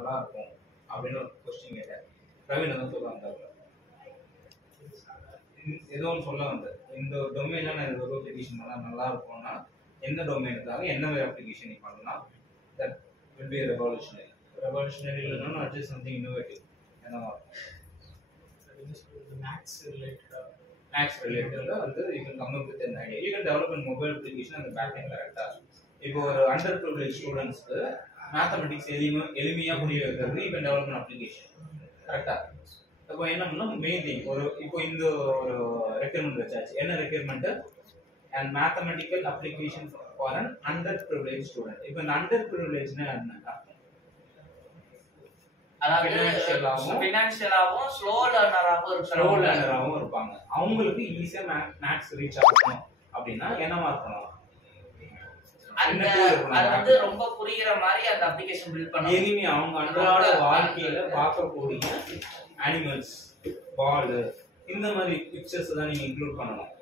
நல்லா இருக்கும் அப்படின்னு ஒரு கொஸ்டின் கேட்டேன். பிரவீன் வந்து சொல்ல வந்தாங்க, ஏதோ ஒன்று சொல்ல வந்தேன், இந்த டொமைன்ல நான் இந்த ஒரு அப்ளிகேஷன் பண்ணால் நல்லா இருக்கும்னா எந்த டொமைனுக்காக என்ன மாதிரி அப்ளிகேஷன் நீ பண்ணலாம், that will be revolutionary. Revolutionary இல்லைன்னா நாட் ஜஸ்ட் சம்திங் இன்னோவேட்டிவ். என்னவா மேக்ஸ் ரிலேட்டடா வந்து you can come up with an idea. You can develop a mobile application அந்த பேக் எண்ட் கரெக்டா. இப்போ ஒரு அண்டர் ப்ரிவிலேஜ் ஸ்டூடெண்ட்ஸ்க்கு மேத்தமெட்டிக்ஸ் எளிமையா புரிய வைக்கிறது you can develop an application கரெக்டா. அப்போ என்ன பண்ணா மெயின் திங் ஒரு இப்போ இந்த ஒரு ரெக்யர்மெண்ட் வச்சாச்சு. என்ன requirement? an mathematical application for an underprivileged student. இப்போ இந்த underprivilegedனா என்ன அர்த்தம்? அதாவது ஃபினான்ஷியலாவும் ஸ்லோ லேர்னராவும் இருப்பாங்க. அவங்களுக்கு ஈஸியா மேத்ஸ் ரீச் ஆகணும் அப்படின்னா என்னவா இருக்கணும்? அது வந்து ரொம்ப புரியுற மாதிரி அந்த அப்ளிகேஷன் பில்ட் பண்ணணும். எளிமையா அவங்க அன்றாட வாழ்க்கையில பார்க்கக்கூடிய அனிமல்ஸ், பால், இந்த மாதிரி பிக்சர்ஸ் தான் நீங்க இன்க்ளூட் பண்ணணும்.